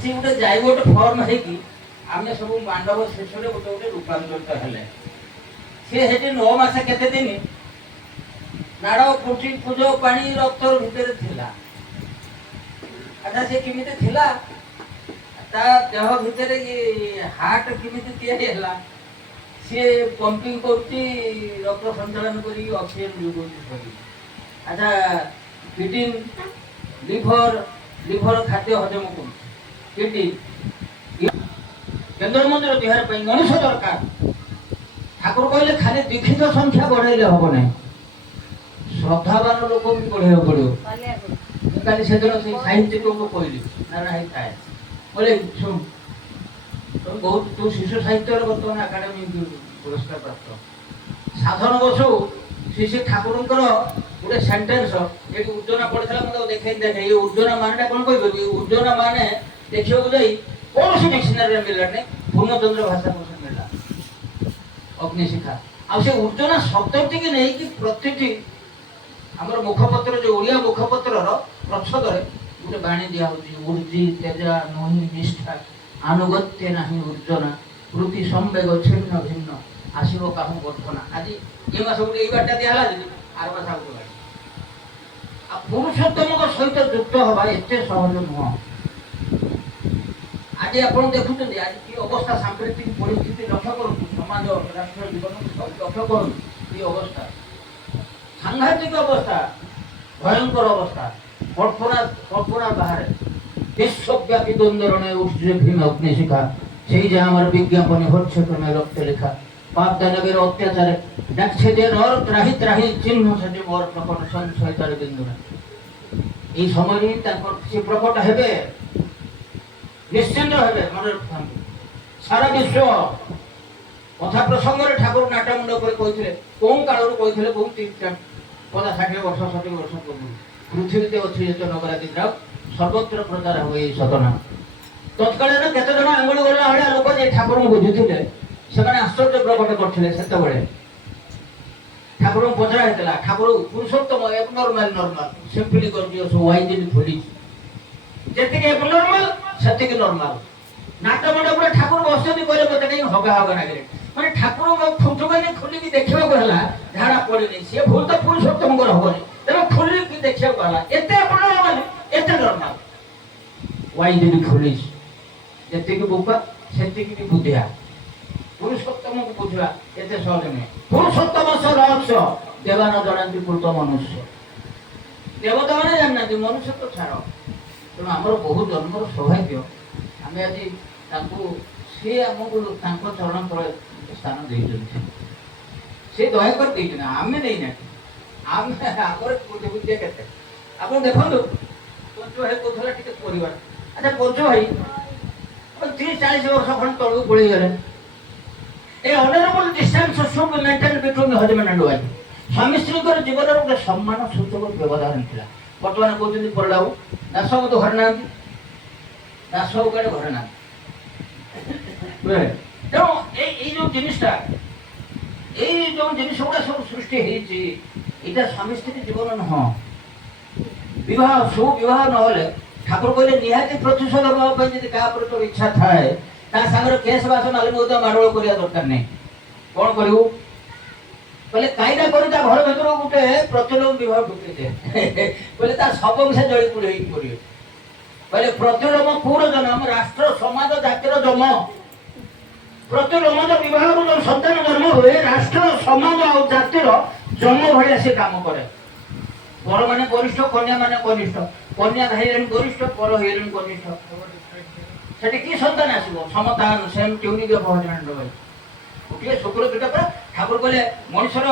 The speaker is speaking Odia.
ସେ ଗୋଟେ ଯାଇ ଗୋଟେ ଫର୍ମ ହେଇକି ଆମେ ସବୁ ମାଣ୍ଡବ ଶେଷରେ ଗୋଟେ ଗୋଟେ ରୂପାନ୍ତରିତ ହେଲେ। ସେ ସେଠି 9 ମାସ କେତେ ଦିନ ନାଡ଼ ଫୁଟି ପୂଜ ପାଣି ରକ୍ତର ଭିତରେ ଥିଲା। ଆଚ୍ଛା ସେ କେମିତି ଥିଲା? ତା ଦେହ ଭିତରେ ହାର୍ଟ କେମିତି ତିଆରି ହେଲା? ସିଏ ପମ୍ପିଂ କରୁଛି, ରକ୍ତ ସଞ୍ଚାଳନ କରି ଅକ୍ସିଜେନ ଯୋଗାଉଛି ଶରୀର। ଆଚ୍ଛା କିଡନୀ, ଲିଭର ଖାଦ୍ୟ ହଜମ କରୁଛି। କେନ୍ଦ୍ରମନ୍ଦିର ବିହାର ପାଇଁ ମଣିଷ ଦରକାର। ଠାକୁର କହିଲେ ଖାଲି ଦୀକ୍ଷିତ ସଂଖ୍ୟା ବଢେଇଲେ ହବ ନାହିଁ, ଶ୍ରଦ୍ଧାବାନ ଲୋକ ବି ବଢେଇବାକୁ ପଡିବ। ମୁଁ କାଲି ସେଦିନ ସେଇ ସାହିତ୍ୟିକଙ୍କୁ କହିଲି, ନାରାୟଣ ଥାଏ ବୋଲେ ଶୁଣ, ବହୁତ ତୁ ଶିଶୁ ସାହିତ୍ୟର ବର୍ତ୍ତମାନ ଏକାଡେମୀ ପୁରସ୍କାର ପ୍ରାପ୍ତ ସାଧନ ବସୁ ଶ୍ରୀ ଠାକୁରଙ୍କର ଗୋଟେ ସେଣ୍ଟେନ୍ସ ଏଠି ଉର୍ଜନା ପଡିଥିଲା, ମୁଁ ତାକୁ ଦେଖେଇ ଏଇ ଉର୍ଜନା ମାନେଟା କଣ କହିପାରିବି? ଉର୍ଜନା ମାନେ ଦେଖିବାକୁ ଯାଇ କୌଣସି ଡିକ୍ସନାରୀରେ ମିଳିଲାନି, ପୂର୍ଣ୍ଣଚନ୍ଦ୍ର ଭାଷା କୋଷ ମିଳିଲା ଅଗ୍ନିଶିଖା। ଆଉ ସେ ଉର୍ଜନା ଶବ୍ଦଟିକି ନେଇକି ପ୍ରତିଟି ଆମର ମୁଖପତ୍ର, ଯୋଉ ଓଡ଼ିଆ ମୁଖପତ୍ରର ପ୍ରଚ୍ଛଦରେ ଗୋଟେ ବାଣୀ ଦିଆ ହଉଛି, ଉର୍ଜି ତେଜା ନହି ନିଷ୍ଠା ଆନୁଗତ୍ୟ ନାହିଁ ଉର୍ଜନା ବୃତ୍ତି ସମ୍ବେଗ ଛିନ୍ନ ଭିନ୍ନ ଆସିବ କାହୁ ବର୍ତ୍ତନା। ଆଜି ଏ ମାସ ଗୋଟେ ଏଇ ବାର୍ତ୍ତା ଦିଆ ହେଲା, ଯଦି ଆର ମାସ ଆଉ ଗୋଟେ। ଆଉ ପୁରୁଷୋତ୍ତମଙ୍କ ସହିତ ଯୁକ୍ତ ହବା ଏତେ ସହଜ ନୁହଁ। ଆଜି ଆପଣ ଦେଖୁଛନ୍ତି ଆଜି କି ଅବସ୍ଥା, ସାମ୍ପ୍ରତିକ ପରିସ୍ଥିତି ଲକ୍ଷ୍ୟ କରନ୍ତୁ, ସମାଜ ରାଷ୍ଟ୍ର ଜୀବନକୁ ସବୁ ଲକ୍ଷ୍ୟ କରନ୍ତୁ, କି ଅବସ୍ଥା, ସାଂଘାତିକ ଅବସ୍ଥା, ଭୟଙ୍କର ଅବସ୍ଥା, କଳ୍ପନା ବାହାରେ। বিশ্বব্যাপী দ্বন্দ্বরণে উঠছে ভীম অগ্নিশিখা, সেই যে আমার বিজ্ঞাপনে হচ্ছে ক্রমে রক্ত লেখা। পাপ দানবের অত্যাচারে ডাকছে যে নর ত্রাহি ত্রাহি চিহ্ন সেটি মোর প্রকট সংশয় তার বিন্দুরা। এই সময়ে তারপর সে প্রকট হবে, নিশ্চিন্ত হবে, মনে রাখতে। সারা বিশ্ব কথা প্রসঙ্গরে ঠাকুর নাটমুণ্ড করে কইଥିଲେ, কোন কালରୁ কইଥିଲେ? বহু 50-60 ବର୍ଷ 70 ବର୍ଷ ପୂର୍ବରୁ। ପୃଥିବୀতে ଅଛି ଯେତେ ନଗରାତି ଥାଉ ସର୍ବତ୍ର ପ୍ରଚାର ହୁଏ ଏହି ସତନା। ତତ୍କାଳୀନ କେତେ ଜଣ ଆଙ୍ଗୁଳି ଗଲା ଭଳିଆ ଲୋକ ଯେ ଠାକୁରଙ୍କୁ ବୁଝୁଥିଲେ, ସେମାନେ ଆଶ୍ଚର୍ଯ୍ୟ ପ୍ରକଟ କରିଥିଲେ। ସେତେବେଳେ ଠାକୁରଙ୍କୁ ପଚରା ହେଇଥିଲା, ଠାକୁର ପୁରୁଷୋତ୍ତମ ଏବନର୍ମାଲ ସିମ୍ପଲି ଗର୍ଜିୟସ୍ ୱାଇଜଲି ଫୁଲିଛି। ଯେତିକି ଏବନର୍ମାଲ ସେତିକି ନର୍ମାଲ। ନାଟ ମଣ୍ଡପରେ ଠାକୁର ବସିଛନ୍ତି, କହିଲେ ମତେ କାହିଁ ହଗା ନାଗିଲେ। ମାନେ ଠାକୁର ଫୁଟୁକାନି ଖୋଲିକି ଦେଖିବାକୁ ହେଲା, ଝାଡା ପଡିନି। ସିଏ ଭୁଲ ତ ପୁରୁଷୋତ୍ତମଙ୍କର ହବନି, ତେଣୁ ଖୋଲିକି ଦେଖିବାକୁ ହେଲା। ଏତେ ଏବନର୍ମାଲ, ଏତେ ନର୍ମାଲ। ୱାଇଜଲି ଫୁଲିଛି। ଯେତିକି ବୋକା ସେତିକି ବି ବୁଦ୍ଧିଆ। ପୁରୁଷୋତ୍ତମକୁ ବୁଝିବା ଏତେ ସହଜ ନୁହେଁ। ପୁରୁଷୋତ୍ତମ ରହସ୍ୟ ଦେବା ନ ଜଣାନ୍ତି କୃତ ମନୁଷ୍ୟ। ଦେବତା ମାନେ ଜାଣିନାହାନ୍ତି, ମନୁଷ୍ୟ ତ ଛାଡ଼। ତେଣୁ ଆମର ବହୁ ଜନ୍ମର ସୌଭାଗ୍ୟ, ଆମେ ଆଜି ତାଙ୍କୁ, ସେ ଆମକୁ ତାଙ୍କ ଚରଣ ତଳେ ସ୍ଥାନ ଦେଇଛନ୍ତି। ସେ ଦୟାକରି ଦେଇଛନ୍ତି, ଆମେ ଦେଇନାହାନ୍ତି। ଆମେ ଆମର ବୁଦ୍ଧିଆ କେତେ। ଆପଣ ଦେଖନ୍ତୁ, ପଞ୍ଚୁ ଭାଇ କହୁଥିଲା ଟିକେ ପରିବାର। ଆଚ୍ଛା ପଞ୍ଚୁ ଭାଇ 30-40 ବର୍ଷ ଖଣ୍ଡେ ତଳକୁ ପଳେଇଗଲେ। A honourable distance should be maintain between husband and wife. ସ୍ୱାମୀ ସ୍ତ୍ରୀଙ୍କର ଜୀବନର ଗୋଟେ ସମ୍ମାନ ସୂଚକ ବ୍ୟବଧାନ ଥିଲା। ବର୍ତ୍ତମାନ କହୁଛନ୍ତି ପରିଡ଼ାଉ ଦାସ ବାବୁ ତ ଘରେ ନାହାନ୍ତି, ଦାସ ବାବୁ କାଳେ ଘରେ ନାହାନ୍ତି। ତେଣୁ ଏଇ ଯୋଉ ଜିନିଷଟା, ଏଇ ଯୋଉ ଜିନିଷ ଗୁଡା ସବୁ ସୃଷ୍ଟି ହେଇଛି, ଏଇଟା ସ୍ୱାମୀ ସ୍ତ୍ରୀ ଜୀବନ ନୁହଁ। ବିବାହ, ସୁବିବାହ ନହେଲେ ଠାକୁର କହିଲେ ନିହାତି ପ୍ରତିଶୋଧ ନେବା ପାଇଁ ଯଦି କାହା ଉପରେ ତୋର ଇଚ୍ଛା ଥାଏ, ତା ସାଙ୍ଗରେ କେଶ ବାସ ନାଲି ମଧ୍ୟ ମାଡ଼ଗୋଳ କରିବା ଦରକାର ନାହିଁ। କଣ କରିବୁ? କହିଲେ କାଇଦା କରି ତା ଘର ଭିତରୁ ଗୋଟେ ପ୍ରତିଲୋମ ବିବାହ ଢୁକିଦେ। କହିଲେ ତା ସବୁ ସେ ଜଳି ପୋଡ଼ି ହେଇକି କରିବେ। କହିଲେ ପ୍ରତିଲୋମ ପୁର ଜନ୍ମ, ରାଷ୍ଟ୍ର ସମାଜ ଜାତିର ଜନ୍ମ। ପ୍ରତିଲୋମ ବିବାହରୁ ଯୋଉ ସନ୍ତାନ ଜନ୍ମ ହୁଏ, ରାଷ୍ଟ୍ର ସମାଜ ଆଉ ଜାତିର ଜନ୍ମ ଭଳିଆ ସେ କାମ କରେ। ବର ମାନେ ବରିଷ୍ଠ, କନ୍ୟା ମାନେ କନିଷ୍ଠ। କନ୍ୟା ହେଇଲେଣି ଗରିଷ୍ଠ, ବର ହେଇଲେଣି କନିଷ୍ଠ। ସେଠି କି ସନ୍ତାନ ଆସିବ? ସମତାନ same tuning of husband wife. ଗୋଟିଏ ଶୁକ୍ର ପିଠ। ଠାକୁର କହିଲେ ମଣିଷର